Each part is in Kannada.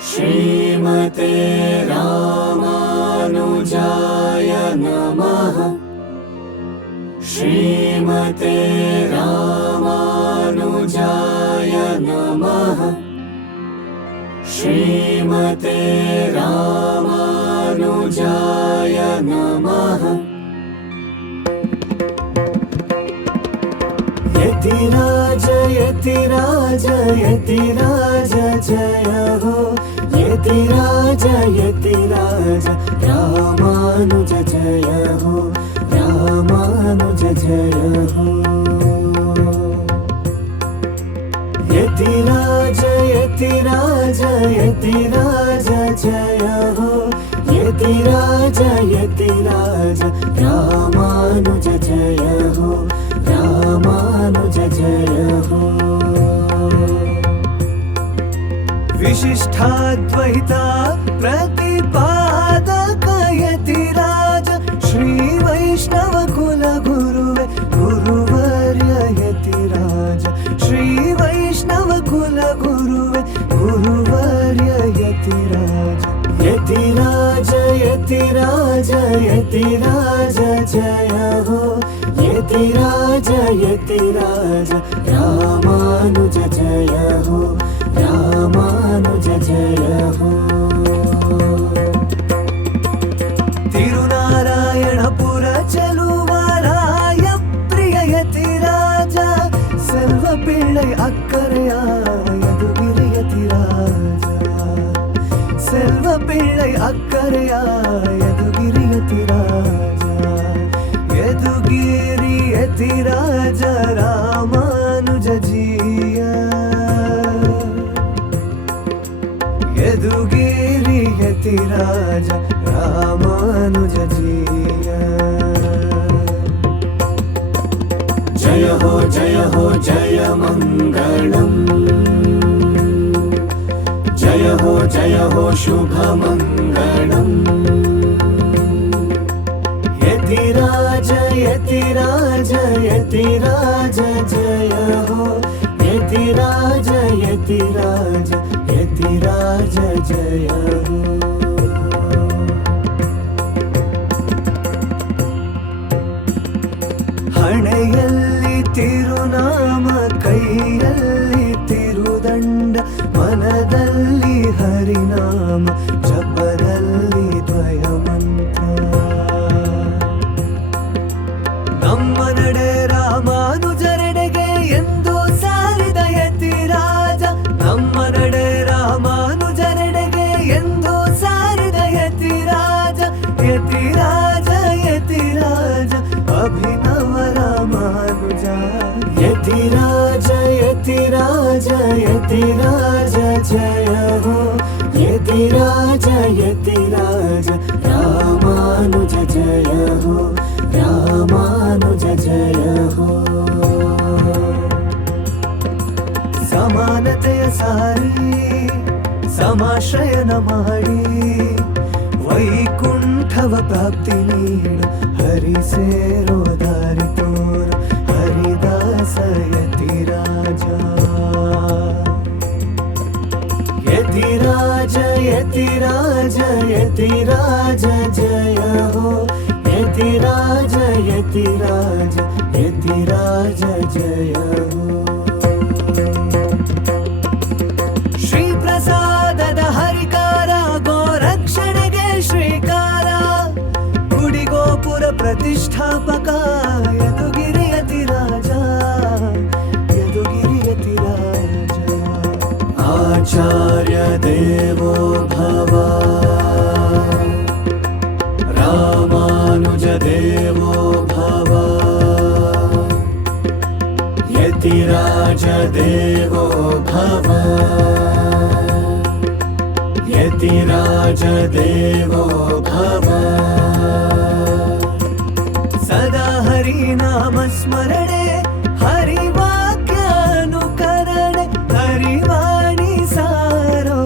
श्रीमते रामानुजाय नमः। श्रीमते रामानुजाय नमः। श्रीमते रामानुजाय नमः। यतिराज यतिराज यतिराज जय हो। यतिराज यतिराज रामानुज जय हो। रामानुज जय हो। यतिराज यतिराज यतिराज जय हो। यतिराज यतिराज रामानुज जय हो। रामानुज जय हो। विशिष्टाद्वैता प्रतिपादक यतिराज श्री वैष्णव कुल गुरुवे गुरुवर्य यतिराज श्री वैष्णव कुल गुरुवे गुरुवर्य यतिराज। यतिराज यतिराज यतिराज जय हो। यतिराज यतिराज रामानुज जय हो। रामानुज जय हो। तिरुनारायणपुर चलुवराय प्रिय यतिराज सर्व पिಳ್ಳै अक्कರೆಯ ಯದುಗಿರಿ ಯತಿರಾಜ सर्व पिಳ್ಳै अक्कರೆಯ ಯದುಗಿರಿ ಯತಿರಾಜ ಯದುಗಿರಿ ಯತಿರಾಜ ರಾಮಾನುಜ ಜಿಯ यदुगिरि यतिराज रामानुज जिय। जय हो जय मंगलम। जय हो शुभ मंगलम। यतिराज यतिराज यतिराज जय हो। यतिराज यतिराज यतिराज जय हो। हणೆಯಲ್ಲಿ ತಿರುನಾಮ ಕೈಯಲ್ಲಿ ತಿರುದಂಡ ಮನದಲ್ಲಿ ಹರಿನಾಮ ಜಪದಲ್ಲಿ ದ್ವಯ ಮಂತ್ರ ನಮ್ಮ ನಡೆ ರಾಮಾನುಜರೆಡೆಗೆ ಎಂದು ಸಾರಿದ ಯತಿರಾಜ ನಮ್ಮ ನಡೆ ರಾಮಾನುಜರೆಡೆಗೆ ಎಂದು ಸಾರಿದ ಯತಿರಾಜ ಯತಿರಾಜ ಯತಿರಾಜ ಅಭಿನವ ರಾಮಾನುಜ ಯತಿರಾಜ ಯತಿರಾಜ ಯತಿರಾಜ ಜಯ ಹೋ ಯತಿರಾಜ ಯತಿರಾಜ ರಾಮಾನುಜ ಜಯ ಹೋ ರಾಮಾನುಜ ಜಯ ಹೋ ಸಮಾನತೆಯ ಸಾರಿ ಸಮಾಶ್ರಯನ ಮಾಡಿ ವೈಕುಂಠವ ಪ್ರಾಪ್ತಿ ನೀಡು ಹರಿ ಸೇರೋ ದಾರಿ ತೋರು ಹರಿದಾಸ ಯತಿರಾಜ ಯತಿರಾಜ ಯತಿರಾಜ ಯತಿರಾಜ ಜಯ ಹೋ ಯತಿರಾಜ ಯತಿರಾಜ ಯತಿರಾಜ ಜಯ ಹೋ ಶ್ರೀ ಪ್ರಸಾದದ ಹರಿಕಾರ ಗೋರಕ್ಷಣೆಗೆ ಶ್ರೀಕಾರ ಗುಡಿ ಗೋಪುರ ಪ್ರತಿಷ್ಠಾಪಕ ಯದುಗಿರಿ ಯತಿರಾಜ ಯದುಗಿರಿ ಯತಿರಾಜ ಆಚಾರ್ಯ ದೇವೋ ಭವ ರಾಮಾನುಜ ದೇವೋ ಭವ ಯತಿರಾಜ ದೇವೋ ಭವ ಯತಿರಾಜ ದೇವೋ ಭವ ಸದಾ ಹರಿನಾಮ ಸ್ಮರಣೆ ಹರಿವಾಕ್ಯಾನುಕರಣೆ ಹರಿವಾಣಿ ಸಾರೋ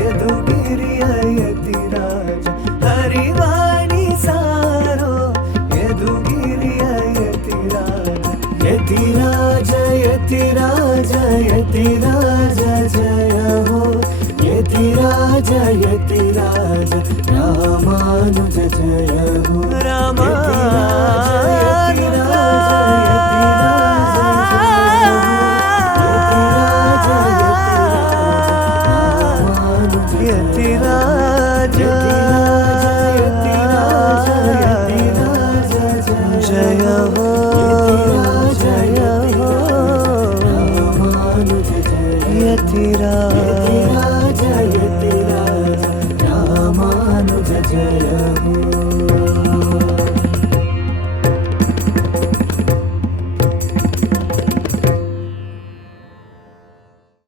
ಯದುಗಿರಿಯ ಯತಿರಾಜ ಹರಿವಾಣಿ ಸಾರೋ ಯದುಗಿರಿಯ ಯತಿರಾಜ ಯತಿರಾಜ ಯತಿರಾಜ ಯತಿರಾಜ